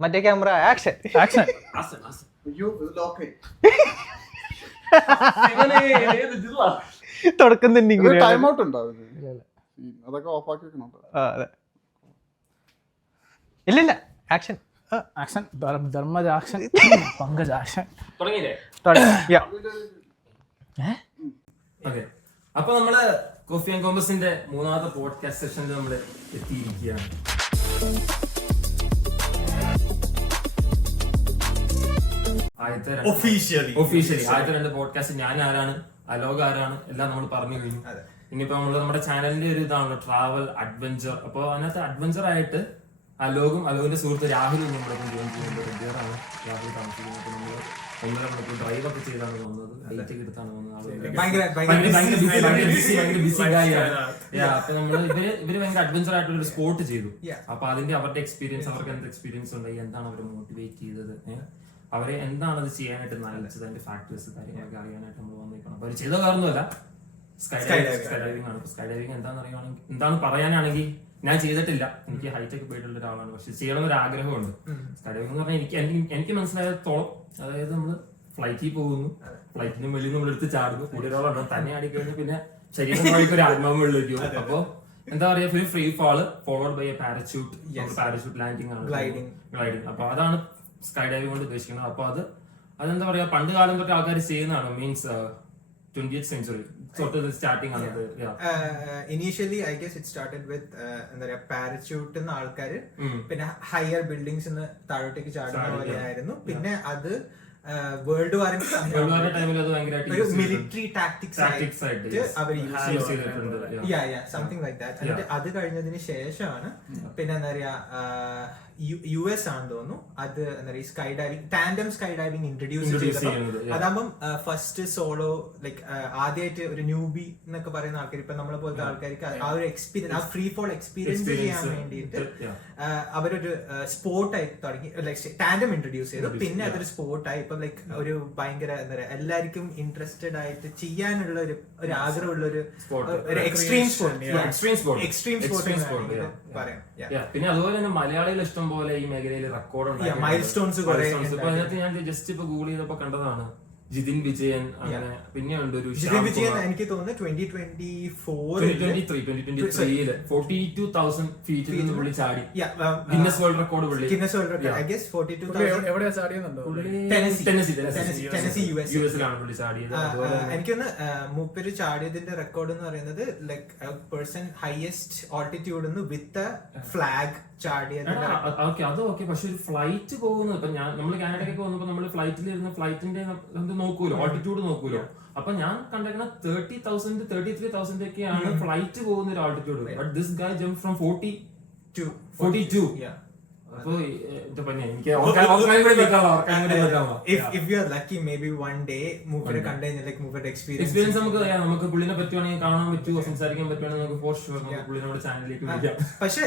മറ്റേ camera action. Action. അയ്യോ ഇത് ലോക്കായി തുടക്കം തന്നെ ഇങ്ങനെ. ടൈം ഔട്ട് ഉണ്ടോ അതൊക്കെ ഓഫ് ആക്കി വെക്കണുണ്ടോ? അതെ. ഇല്ല ഇല്ല. Action. Action. Dharmajakshan Pankaja action. തുടങ്ങിയില്ലേ? യാ. ഓക്കെ. അപ്പൊ നമ്മൾ കോഫി ആൻഡ് കോമ്പസിന്റെ മൂന്നാമത്തെ പോഡ്കാസ്റ്റ് സെഷനിൽ നമ്മൾ എത്തിയിരിക്കുകയാണ്. ആദ്യത്തെ ഒഫീഷ്യലി ഒഫീഷ്യലി ആദ്യത്തെ രണ്ട് പോഡ്കാസ്റ്റ് ഞാൻ ആരാണ് അലോക ആരാണ് എല്ലാം നമ്മൾ പറഞ്ഞു കഴിഞ്ഞു. ഇനിയിപ്പോ നമ്മൾ നമ്മുടെ ചാനലിന്റെ ഒരു ഇതാണല്ലോ ട്രാവൽ അഡ്വഞ്ചർ അപ്പൊ അതിനകത്ത് അഡ്വഞ്ചർ ആയിട്ട് അലോകും അലോകിന്റെ സുഹൃത്ത് രാഹുലും നമ്മുടെ ജോയിൻ ചെയ്യുന്നുണ്ട്. റെഗുലറാണ് രാഹുൽ താമസിക്കുന്നത്. നമ്മൾ ഒന്നര മണിക്കൂർ ഡ്രൈവ് ഒക്കെ ചെയ്താണ് വന്നത്. ഡേറ്റ് ഒക്കെ എടുത്താണ് വന്നത്. അപ്പൊ നമ്മൾ ഇവർ ഇവർ ഭയങ്കര അഡ്വഞ്ചർ ആയിട്ടുള്ള ഒരു സ്പോർട്ട് ചെയ്തു. അപ്പൊ അതിന്റെ അവരുടെ എക്സ്പീരിയൻസ് അവർക്ക് എന്ത് എക്സ്പീരിയൻസ് ഉണ്ടായി എന്താണ് അവരെ മോട്ടിവേറ്റ് ചെയ്തത്? അവരെ എന്താണ് അത് ചെയ്യാനായിട്ട് നല്ലത് അതിന്റെ ഫാക്ടേഴ്സ് കാര്യങ്ങളൊക്കെ അറിയാനായിട്ട് നമ്മൾ വന്നിരിക്കണം അവർ ചെയ്ത കാരണമല്ല സ്കൈ ഡൈവിംഗ് സ്കൈ ഡൈവിംഗ് ആണ്. സ്കൈ ഡൈവിംഗ് എന്താണെന്ന് അറിയുകയാണെങ്കിൽ എന്താണ് പറയാനാണെങ്കിൽ ഞാൻ ചെയ്തിട്ടില്ല. എനിക്ക് ഹൈറ്റ് ഒക്കെ പോയിട്ടുള്ള ഒരാളാണ്. പക്ഷെ ചെയ്യണം ഒരു ആഗ്രഹമുണ്ട് സ്കൈ ഡൈവിംഗ് എന്ന് പറഞ്ഞാൽ എനിക്ക് എനിക്ക് മനസ്സിലായത്തോളം അതായത് നമ്മൾ ഫ്ലൈറ്റിൽ പോകുന്നു. ഫ്ലൈറ്റിന് വെളിയിൽ നമ്മൾ എടുത്ത് ചാടുന്നു. കൂടി ഒരാളാണ് തന്നെ ആടിക്കഴിഞ്ഞാൽ പിന്നെ ശരീരമായിട്ട് ഒരു ആത്മാവ് വെള്ളിലേക്ക് അപ്പോൾ അപ്പൊ എന്താ പറയാ free fall followed by a parachute parachute landing ആണ്. ഗ്ലൈഡിങ് ഗ്ലൈഡിംഗ് അപ്പൊ അതാണ് സ്കൈ ഡൈവിംഗ് കൊണ്ട് ഉദ്ദേശിക്കുന്നത്. അപ്പൊ അത് അതെന്താ പറയുക പണ്ട് കാലം തൊട്ട് ആൾക്കാർ ചെയ്യുന്നതാണ്. മീൻസ് ട്വന്റി സെഞ്ചുറി തൊട്ട് സ്റ്റാർട്ടിംഗ് ആണ് അത്. Yeah. Initially I guess it started with എന്താ പറയാ പാരച്യൂട്ട് എന്ന ആൾക്കാര് പിന്നെ ഹയർ ബിൽഡിങ്സ് താഴോട്ടേക്ക് ചാടുന്ന പോലെ പോലെയായിരുന്നു പിന്നെ അത് വേൾഡ് വാറിന്. മിലിറ്ററി ടാക്ടിക്സ് ആയിട്ട്, അവർ യൂസ് ചെയ്തിട്ടുണ്ട്, സംതിങ് ലൈക്ക് ദാറ്റ് എന്നിട്ട് അത് കഴിഞ്ഞതിന് ശേഷമാണ് പിന്നെ എന്താ പറയാ യു എസ് ആണെന്ന് തോന്നുന്നു. അത് എന്താ പറയുക sky diving tandem sky diving introduce ചെയ്തത് അതാകുമ്പം ഫസ്റ്റ് സോളോ ലൈക്ക് ആദ്യമായിട്ട് ഒരു ന്യൂബി എന്നൊക്കെ പറയുന്ന ആൾക്കാർ ഇപ്പൊ നമ്മളെ പോലത്തെ ആൾക്കാർക്ക് ആ ഒരു എക്സ്പീരിയൻസ് ആ ഫ്രീ ഫോൾ എക്സ്പീരിയൻസ് ചെയ്യാൻ വേണ്ടിയിട്ട് അവരൊരു സ്പോർട്ടായി തുടങ്ങി ലൈക് ടാൻഡം ഇൻട്രൊഡ്യൂസ് ചെയ്തു. പിന്നെ അതൊരു സ്പോർട്ടായി ഇപ്പൊ ലൈക്ക് ഒരു ഭയങ്കര എന്താ പറയാ എല്ലാവർക്കും ഇൻട്രസ്റ്റഡ് ആയിട്ട് ചെയ്യാനുള്ള ഒരു ഒരു ആഗ്രഹമുള്ള ഒരു extreme extreme sport extreme sport, sport. പറയാം. പിന്നെ അതുപോലെ തന്നെ മലയാളികൾ ഇഷ്ടം പോലെ ഈ മേഖലയിൽ റെക്കോർഡ് മൈൽ സ്റ്റോൺസ് ഇപ്പൊ അതിനകത്ത് ഞാൻ ജസ്റ്റ് ഇപ്പൊ ഗൂഗിൾ ചെയ്തപ്പോ കണ്ടതാണ്. ജിതിൻ വിജയൻ അങ്ങനെ പിന്നെ ഉണ്ട് ഒരു ജിതിൻ വിജയൻ എനിക്ക് തോന്നുന്നു twenty twenty four forty two thousand ഫീറ്റിൽ നിന്ന് പുള്ളി ചാടി. ഗിന്നസ് വേൾഡ് റെക്കോർഡ് പുള്ളി. Guinness world record I guess forty two എവിടെയാ ചാടിയെന്നുണ്ടോ. ടെന്നസി. യു എസിലാണ് പുള്ളി ചാടിയത്. എനിക്കൊന്ന് മൂപ്പര് ചാടിയതിന്റെ റെക്കോർഡ് എന്ന് പറയുന്നത് like person highest altitude with flag okay അത് ഓക്കെ. പക്ഷെ ഒരു ഫ്ലൈറ്റ് പോകുന്നത് ഇപ്പൊ ഞാൻ നമ്മൾ കാനഡയ്ക്കൊക്കെ വന്നപ്പോ നമ്മൾ ഫ്ലൈറ്റിൽ ഇരുന്ന ഫ്ലൈറ്റിന്റെ എന്ത് നോക്കൂലോ? ആൾട്ടിറ്റ്യൂഡ് നോക്കൂലോ? അപ്പൊ ഞാൻ കണ്ടിരിക്കുന്ന thirty thousand thirty three thousand ഒക്കെയാണ് ഫ്ലൈറ്റ് പോകുന്ന ഒരു altitude but this guy jump from forty two forty two experience നമുക്ക് നമുക്ക് പുള്ളിനെ പറ്റുവാണെങ്കിൽ കാണാൻ പറ്റുമോ സംസാരിക്കാൻ പറ്റുവാണെങ്കിൽ നമുക്ക് ഫോർ ഷുവർ നമ്മുടെ ചാനലിലേക്ക് വിളിക്കാം. പക്ഷെ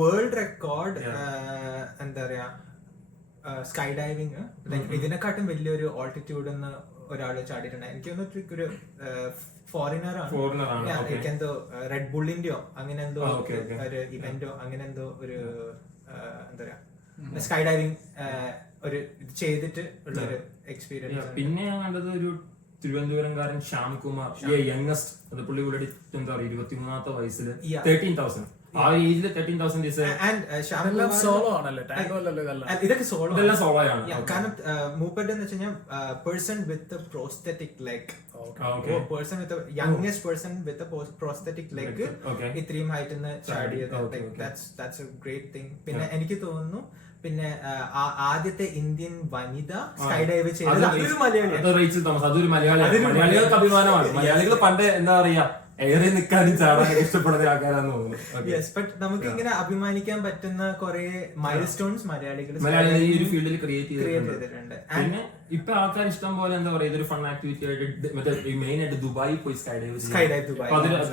വേൾഡ് റെക്കോർഡ് എന്താ പറയാ സ്കൈ ഡൈവിങ് ലൈക്ക് ഇതിനെക്കാട്ടും വലിയൊരു ഓൾട്ടിറ്റ്യൂഡ് എന്ന് ഒരാൾ ചാടിയിട്ടുണ്ട്. എനിക്ക് തോന്നുന്നു ഒരു ഫോറിനർ ആണ്. എനിക്കെന്തോ റെഡ് ബുള്ളിന്റെയോ അങ്ങനെ എന്തോ. ഒരു ഇവന്റോ അങ്ങനെ എന്തോ ഒരു എന്താ പറയാ സ്കൈ ഡൈവിങ് ഒരു ഇത് ചെയ്തിട്ട് ഉള്ള ഒരു എക്സ്പീരിയൻസ് പിന്നെ ഞാൻ കണ്ടത് ഒരു തിരുവനന്തപുരംകാരൻ ശ്യാം കുമാർ യങ്ങസ്റ്റ് അത് പുള്ളി പുള്ളിയുടെ എന്താ പറയുക ഇരുപത്തിമൂന്നാമത്തെ വയസ്സിൽ. തേർട്ടീൻ തൗസൻഡ് ആ ഒരു ഏജിൽ തേർട്ടീൻ തൗസൻഡ് ഇസ് അതെല്ലാം സോളോ ആണല്ലേ? ടാങ്കോ അല്ലല്ലോ ഇതെല്ലാം. ഇതൊക്കെ സോളോ ഇതെല്ലാം solo ആണ്. Yeah, Okay. കാരണം മൂപ്പരുടെ എന്ന് വെച്ച് കഴിഞ്ഞാൽ person with prosthetic leg Okay. Person with youngest person with prosthetic leg Okay. ഇത്രയും ഹൈറ്റ് ചാടിയത് Okay, okay. That's a great thing പിന്നെ എനിക്ക് തോന്നുന്നു പിന്നെ ആ- ആദ്യത്തെ ഇന്ത്യൻ വനിത സ്കൈ ഡൈവ് ചെയ്തത് മലയാളി അതൊരു മലയാളി. അതൊരു മലയാളികൾക്ക് അഭിമാനമാണ്. മലയാളികൾ പണ്ട് എന്താ പറയാ ഏറെ നിൽക്കാനും ചാടാനും ഇഷ്ടപ്പെടുന്ന ആൾക്കാരാന്ന് തോന്നുന്നു. ബട്ട് നമുക്ക് ഇങ്ങനെ അഭിമാനിക്കാൻ പറ്റുന്ന കുറെ മൈൽ സ്റ്റോൺസ് മലയാളികൾ മലയാളികൾ ഈ ഒരു ഫീൽഡിൽ ക്രിയേറ്റ് ചെയ്തിട്ടുണ്ട്. പിന്നെ ഇപ്പൊ ആൾക്കാർ ഇഷ്ടം പോലെ എന്താ പറയുക ഇതൊരു ഫൺ ആക്ടിവിറ്റി ആയിട്ട് മറ്റേ മെയിൻ ആയിട്ട് ദുബായി പോയി സ്കൈ ഡൈവ് Skydive ദുബായ്.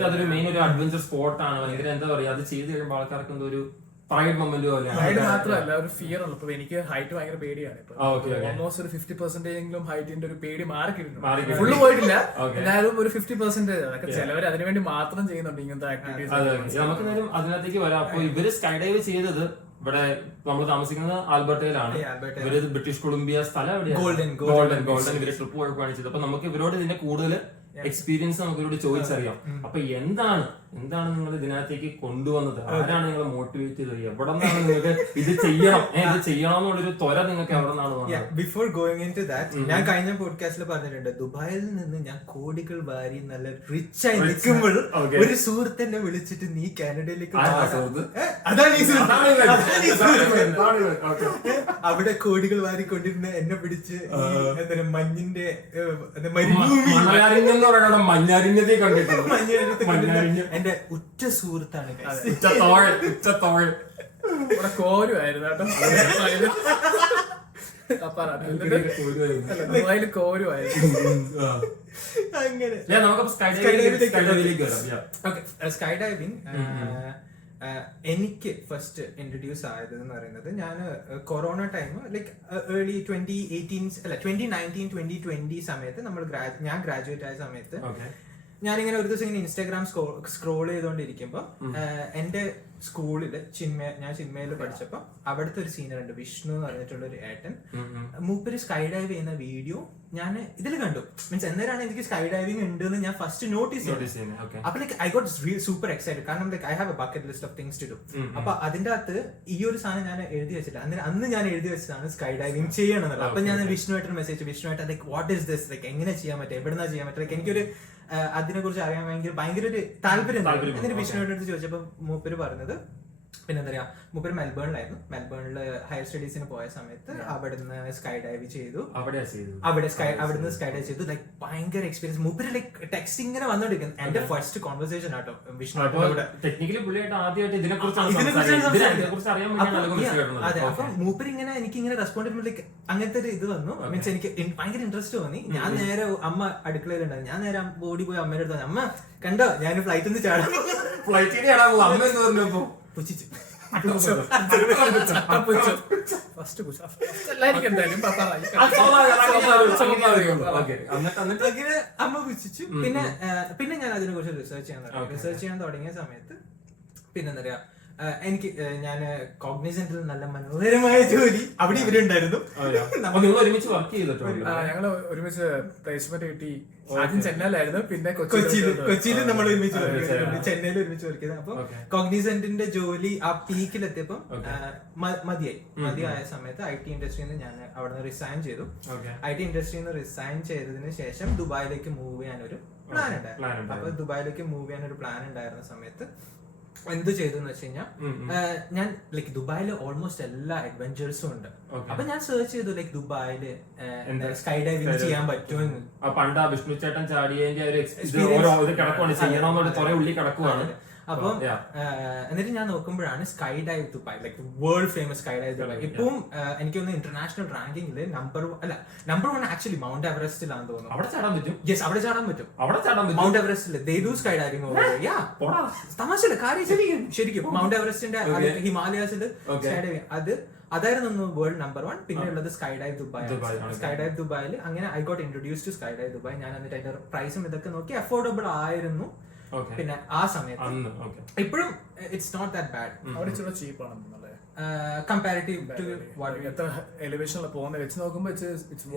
അതൊരു മെയിൻ ഒരു അഡ്വഞ്ചർ സ്പോട്ട് ആണ്. ഭയങ്കര എന്താ പറയാ അത് ചെയ്ത് കഴിയുമ്പോൾ ആൾക്കാർക്ക് എന്തോ ഒരു പ്രൈഡ് മൊമെന്റ് ഹൈറ്റ് മാത്രമല്ല ഒരു ഫിയർ ഉള്ളു. ഇപ്പൊ എനിക്ക് ഹൈറ്റ് ഭയങ്കര പേടിയാണ്. okay. ഓൾമോസ്റ്റ് ഒരു ഫിഫ്റ്റി പെർസെന്റേജ് എങ്കിലും ഹൈറ്റിന്റെ ഒരു പേടി മാറിക്കിരുന്നു. ഫുള്ള് പോയിട്ടില്ല. എന്നാലും ഒരു ഫിഫ്റ്റി പെർസെന്റേജ് അതൊക്കെ ചിലവർ അതിനുവേണ്ടി മാത്രം ചെയ്യുന്നുണ്ട് ഇങ്ങനത്തെ ആക്ടിവിറ്റീസ് നമുക്ക് അതിനകത്തേക്ക് വരാം. അപ്പൊ ഇവർ സ്കൈ ഡൈവ് ചെയ്തത് ഇവിടെ നമ്മൾ താമസിക്കുന്നത് ആൽബർട്ടയിലാണ്. ഇവർ ബ്രിട്ടീഷ് കൊളംബിയ സ്ഥലം Golden ഗോൾഡൻ ഗോൾഡൻ ഇവർ ട്രിപ്പ് പോയപ്പോഴാണ് ചെയ്തത്. അപ്പൊ നമുക്ക് ഇവരോട് ഇതിന്റെ കൂടുതൽ എക്സ്പീരിയൻസ് നമുക്ക് ഇവരോട് ചോദിച്ചറിയാം. അപ്പൊ എന്താണ്? എന്താണ് നിങ്ങൾ ഇതിനകത്തേക്ക് കൊണ്ടുവന്നത്? ആരാണ് നിങ്ങളെ മോട്ടിവേറ്റ് ചെയ്തത്? എവിടെ നിന്നാണ് നിങ്ങൾക്ക് ഇത് ചെയ്യണം? ഇത് ചെയ്യണം എന്നുള്ളൊരു ത്വര നിങ്ങൾക്ക് എവിടെ നിന്നാണ് before going in to that ഞാൻ കഴിഞ്ഞ പോഡ്കാസ്റ്റിൽ പറഞ്ഞിട്ടുണ്ട് ദുബായിൽ നിന്ന് ഞാൻ കോടികൾ വാരി നല്ല റിച്ച് ആയി നിൽക്കുമ്പോൾ ഒരു സുഹൃത്തെന്നെ വിളിച്ചിട്ട് നീ കാനഡയിലേക്ക് അതാണ് ഈ. അവിടെ കോടികൾ വാരി കൊണ്ടിരുന്ന എന്നെ പിടിച്ച് എന്താണ് മഞ്ഞിന്റെ മരുഭൂമി. എന്ന് പറയുന്നത് മഞ്ഞരിഞ്ഞതേ കണ്ടിട്ടുണ്ട് മഞ്ഞരിഞ്ഞ എന്റെ ഉറ്റ സുഹൃത്താണ് guys. ഉച്ചത്തോഴ് ഉച്ചത്തോഴ് ഇവിടെ കോരുമായിരുന്നു കേട്ടോ. ദുബായിൽ കോരുമായിരുന്നു അങ്ങനെ. സ്കൈ ഡൈവിംഗ് സ്കൈ ഡൈവിംഗ് എനിക്ക് ഫസ്റ്റ് ഇൻട്രൊഡ്യൂസ് ആയത് എന്ന് പറയുന്നത് ഞാൻ corona time like early twenty eighteen അല്ല ട്വന്റി നയന്റീൻ ട്വന്റി ട്വന്റി സമയത്ത് നമ്മൾ ഞാൻ ഗ്രാജുവേറ്റ് ആയ സമയത്ത്. ഞാനിങ്ങനെ ഒരു ദിവസം ഇങ്ങനെ ഇൻസ്റ്റാഗ്രാം സ്ക്രോൾ ചെയ്തുകൊണ്ടിരിക്കുമ്പോൾ എന്റെ സ്കൂളിൽ ചിന്മ ഞാൻ ചിന്മയിൽ പഠിച്ചപ്പോൾ അവിടുത്തെ ഒരു സീനിയർ ഉണ്ട് വിഷ്ണു എന്ന് പറഞ്ഞിട്ടുള്ള ഒരു ഏട്ടൻ. മൂപ്പര് സ്കൈ ഡൈവ് ചെയ്യുന്ന വീഡിയോ ഞാൻ ഇതിൽ കണ്ടു. മീൻസ് എന്നേരാണ് എനിക്ക് സ്കൈ ഡൈവിംഗ് ഉണ്ട് എന്ന് ഞാൻ ഫസ്റ്റ് നോട്ടീസ് നോട്ടീസ് ചെയ്യുന്നത്. അപ്പൊ like I got super excited കാരണം like I have a bucket list of things to do അപ്പൊ അതിന്റെ അകത്ത് ഈ ഒരു സാധനം ഞാൻ എഴുതി വെച്ചിട്ട് അന്നേരം അന്ന് ഞാൻ എഴുതി വെച്ചതാണ് സ്കൈ ഡൈവിംഗ് ചെയ്യണം എന്നുള്ളത്. അപ്പൊ ഞാൻ വിഷ്ണുവായിട്ട് message വിഷ്ണുവായിട്ട് like what is this like എങ്ങനെ ചെയ്യാൻ പറ്റും? എവിടെന്നാ ചെയ്യാൻ പറ്റും? ലൈക്ക് എനിക്കൊരു അതിനെ കുറിച്ച് അറിയാൻ ഭയങ്കര ഭയങ്കര ഒരു താല്പര്യം എന്നിട്ട് വിഷ്ണുവിന്റെ അടുത്ത് ചോദിച്ചപ്പോ മൂപ്പര് പറഞ്ഞത് പിന്നെന്താ പറയാ മൂപ്പര് മെൽബേണിലായിരുന്നു. മെൽബേണിൽ ഹയർ സ്റ്റഡീസിന് പോയ സമയത്ത് അവിടുന്ന് സ്കൈ ഡൈവ് ചെയ്തു അവിടെ സ്കൈ അവിടുന്ന് സ്കൈ ഡൈവ് ചെയ്തു. ലൈക് ഭയങ്കര എക്സ്പീരിയൻസ് മുപ്പര് ലൈക് ടെക്സ്റ്റ് ഇങ്ങനെ വന്നോണ്ടിരിക്കുന്നു. എന്റെ ഫസ്റ്റ് കോൺവെർസേഷൻ ആട്ടോ. വിഷ്ണു അതെ അപ്പൊ മൂപ്പര് ഇങ്ങനെ എനിക്ക് ഇങ്ങനെ റെസ്പോണ്ട് ചെയ്യുമ്പോൾ ലൈക്ക് അങ്ങനത്തെ ഒരു ഇത് വന്നു. മീൻസ് എനിക്ക് ഭയങ്കര ഇൻട്രസ്റ്റ് തോന്നി. ഞാൻ നേരെ അമ്മ അടുക്കളയിലുണ്ടായിരുന്നു. ഞാൻ നേരെ ബോഡി പോയി അമ്മയുടെ അടുത്ത് അമ്മ കണ്ടോ? ഞാൻ ഫ്ലൈറ്റ് ഒന്ന് ചാടും ഫ്ലൈറ്റ് അമ്മ എന്ന് പറഞ്ഞപ്പോ പുച്ഛിച്ചു. ഫസ്റ്റ് എല്ലാവർക്കും എന്തായാലും അമ്മ പുച്ഛിച്ചു. പിന്നെ പിന്നെ ഞാൻ അതിനെ കുറിച്ച് റിസർച്ച് ചെയ്യാൻ തുടങ്ങി. റിസർച്ച് ചെയ്യാൻ തുടങ്ങിയ സമയത്ത് പിന്നെന്താ പറയാ എനിക്ക് ഞാൻ കോഗ്നിസന്റിൽ നല്ല മനോഹരമായ ജോലി അവിടെ ഇവരുണ്ടായിരുന്നു. നിങ്ങൾ ഒരുമിച്ച് വർക്ക് ചെയ്തിട്ടുണ്ട്? ഞങ്ങൾ ഞങ്ങൾ ഒരുമിച്ച് പ്ലേസ്മെന്റ് കിട്ടി. ആദ്യം ചെന്നൈയിലായിരുന്നു പിന്നെ കൊച്ചിയിൽ കൊച്ചിയിൽ നമ്മൾ ഒരുമിച്ച് ചെന്നൈയിൽ ഒരുമിച്ച് വർക്ക് ചെയ്തത് അപ്പൊ കോഗ്നിസെന്റിന്റെ ജോലി ആ പീക്കിലെത്തിയപ്പോ. മതിയായി. മതിയായ സമയത്ത് ഐ ടി ഇൻഡസ്ട്രിയിൽ നിന്ന് ഞാൻ അവിടെ നിന്ന് റിസൈൻ ചെയ്തു ഐ ടി ഇൻഡസ്ട്രിയിൽ നിന്ന് റിസൈൻ ചെയ്തതിന് ശേഷം ദുബായിലേക്ക് മൂവ് ചെയ്യാൻ ഒരു പ്ലാൻ ഉണ്ടായിരുന്നു. ഉണ്ടായിരുന്നു. അപ്പൊ ദുബായിലേക്ക് മൂവ് ചെയ്യാൻ ഒരു പ്ലാൻ ഉണ്ടായിരുന്ന സമയത്ത് എന്ത് ചെയ്തു എന്ന് വെച്ച് കഴിഞ്ഞാൽ. ഞാൻ ലൈക്ക് ദുബായിൽ ഓൾമോസ്റ്റ് എല്ലാ അഡ്വഞ്ചേഴ്സും ഉണ്ട്. അപ്പൊ ഞാൻ സെർച്ച് ചെയ്തു ലൈക് ദുബായിൽ സ്കൈ ഡൈവിംഗ് ചെയ്യാൻ പറ്റുമെന്ന്. പണ്ട് വിഷ്ണു ചേട്ടൻ ചാടിയതിന്റെ ഒരു എക്സ്പീരിയൻസ് കിടക്കുവാണ്. അതെ, കുറെ ഉള്ളി കിടക്കുവാണ്. അപ്പം എന്നിട്ട് ഞാൻ നോക്കുമ്പോഴാണ് sky dive Dubai like world famous sky dive Dubai. ഇപ്പം എനിക്കൊന്ന് ഇന്റർനാഷണൽ റാങ്കിങ്ങിൽ നമ്പർ അല്ല നമ്പർ വൺ ആക്ച്വലി മൗണ്ട് എവറസ്റ്റിലാണ് തോന്നുന്നു. അവിടെ ചാടാൻ പറ്റും? യെസ് അവിടെ ചാടാൻ പറ്റും. അവിടെ ചാടാൻ പറ്റും? മൗണ്ട് എവറസ്റ്റിൽ ദേദു സ്കൈ ഡൈവിംഗ് തമാശല്ല കാര്യം ശരിക്കും ശരിക്കും. മൗണ്ട് എവറസ്റ്റിന്റെ ഹിമാലയസിൽ. സ്കൈ ഡൈവിംഗ് അത് അതായിരുന്നു വേൾഡ് നമ്പർ വൺ പിന്നെ ഉള്ളത് sky dive Dubai. Sky dive ദുബായിൽ അങ്ങനെ I got introduce to sky dive Dubai ഞാൻ എന്നിട്ട് അതിന്റെ പ്രൈസും ഇതൊക്കെ നോക്കി അഫോർഡബിൾ ആയിരുന്നു. പിന്നെ ആ സമയത്ത് അന്ന് ഓക്കെ ഇപ്പോഴും ഇറ്റ്സ് നോട്ട് ദാറ്റ് ബാഡ് അവിടെ ഇച്ചിരി ചീപ്പാണെന്നല്ലേ കമ്പാരിറ്റീവ് ടു വാട്ട് എത്ര എലിവേഷനിൽ പോകുന്ന വെച്ച് നോക്കുമ്പോൾ ഇറ്റ്സ്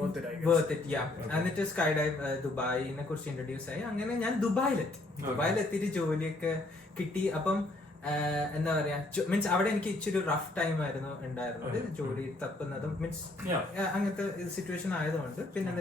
വർത്ത് ഇറ്റ് യാ എന്നിട്ട് സ്കൈ ഡൈവ് ദുബായിനെ കുറിച്ച് ഇൻട്രൊഡ്യൂസ് ആയി. അങ്ങനെ ഞാൻ ദുബായിലെത്തി. ദുബായിലെത്തിയിട്ട് ജോലിയൊക്കെ കിട്ടി. അപ്പം എന്താ പറയാ മീൻസ് അവിടെ എനിക്ക് ഇച്ചിരി റഫ് ടൈം ആയിരുന്നു ഉണ്ടായിരുന്നത്. ജോലി തപ്പുന്നതും മീൻസ്. അങ്ങനത്തെ സിറ്റുവേഷൻ ആയതുകൊണ്ട്. പിന്നെ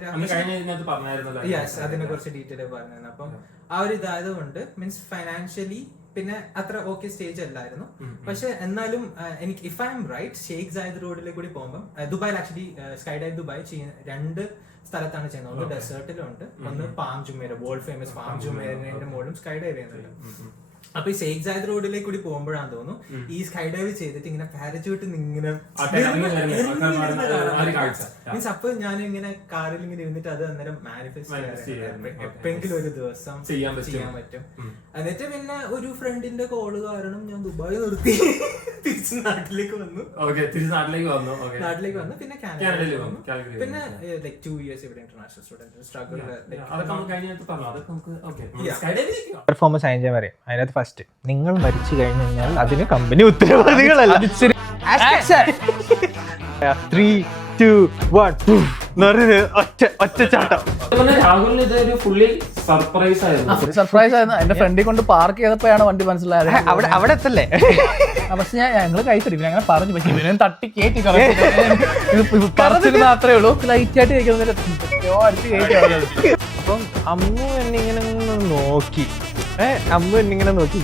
യെസ് അതിനെ കുറിച്ച് ഡീറ്റെയിൽ പറഞ്ഞിരുന്നു. അപ്പം ആ ഒരു ഇതായതുകൊണ്ട് മീൻസ് ഫൈനാൻഷ്യലി പിന്നെ അത്ര ഓക്കെ സ്റ്റേജ് അല്ലായിരുന്നു. പക്ഷെ എന്നാലും എനിക്ക് if I am right Sheikh Zayed റോഡിലേക്ക് കൂടി പോകുമ്പോൾ ദുബായിൽ ആക്ച്വലി സ്കൈ ഡൈവ് ദുബായ് ചെയ്യുന്ന രണ്ട് സ്ഥലത്താണ് ചെയ്യുന്നത്. ഒന്ന് ഡെസേർട്ടിലുണ്ട് ഒന്ന് Palm Jumeirah world famous Palm ജുമേരന്റെ മുകളിലും സ്കൈ ഡൈവ് ചെയ്യുന്നുണ്ട് അപ്പൊ ഈ സേക് സായിദ് റോഡിലേക്ക് കൂടി പോകുമ്പോഴാണ് തോന്നുന്നു. ഈ സ്കൈ ഡൈവ് ചെയ്തിട്ട് ഇങ്ങനെ പാരച്യൂട്ട് ഇങ്ങനെ മീൻസ് അപ്പൊ ഞാൻ ഇങ്ങനെ കാറിൽ ഇങ്ങനെ ഇരുന്നിട്ട് അത് അന്നേരം മാനിഫെസ്റ്റ്. എപ്പെങ്കിലും ഒരു ദിവസം ചെയ്യാൻ പറ്റും. ചെയ്യാൻ പറ്റും. എന്നിട്ട് പിന്നെ ഒരു ഫ്രണ്ടിന്റെ കോൾ കാരണം ഞാൻ ദുബായ് നിർത്തി. തിരിച്ച് നാട്ടിലേക്ക് വന്നു. ഓക്കെ തിരിച്ച് നാട്ടിലേക്ക് വന്നു. ഓക്കെ നാട്ടിലേക്ക് വന്നു. പിന്നെ കാനഡയിൽ വന്നു. വന്നു. പിന്നെ ലൈക് ടു ഇയേഴ്സ് ഇവിടെ ഇന്റർനാഷണൽ സ്റ്റുഡന്റ് സ്ട്രഗിൾ അതൊക്കെ നമുക്ക് കഴിഞ്ഞിട്ട് പറഞ്ഞു? അതൊക്കെ നമുക്ക് ഓക്കെ Yeah. സ്കൈ പെർഫോമൻസ് അതിനകത്ത് ഫസ്റ്റ് നിങ്ങൾ മരിച്ചു കഴിഞ്ഞു കഴിഞ്ഞാൽ അതിന് കമ്പനി ഉത്തരവാദികളല്ല. ത്രീ ടു വൺ നിറഞ്ഞ് ഒറ്റ രാഹുലിന് ഇതൊരു ഫുള്ളി സർപ്രൈസ് ആയിരുന്നു. ഒരു സർപ്രൈസ് ആയിരുന്നു. എന്റെ ഫ്രണ്ടിൽ കൊണ്ട് പാർക്ക് ചെയ്തപ്പോഴാണ് വണ്ടി മനസ്സിലായത്. അവിടെ എത്തല്ലേ? പക്ഷെ ഞാൻ അങ്ങനെ പറഞ്ഞു. പക്ഷേ ഇവനെ തട്ടി കേറ്റി മാത്രമേ ഉള്ളൂ. ലൈറ്റ് ആയിട്ട് കഴിക്കുന്നതിന് അടിച്ച് കയറ്റി അപ്പം അമ്മു എന്നെ ഇങ്ങനെ നോക്കി. അമ്മു ഇങ്ങനെ നോക്കി.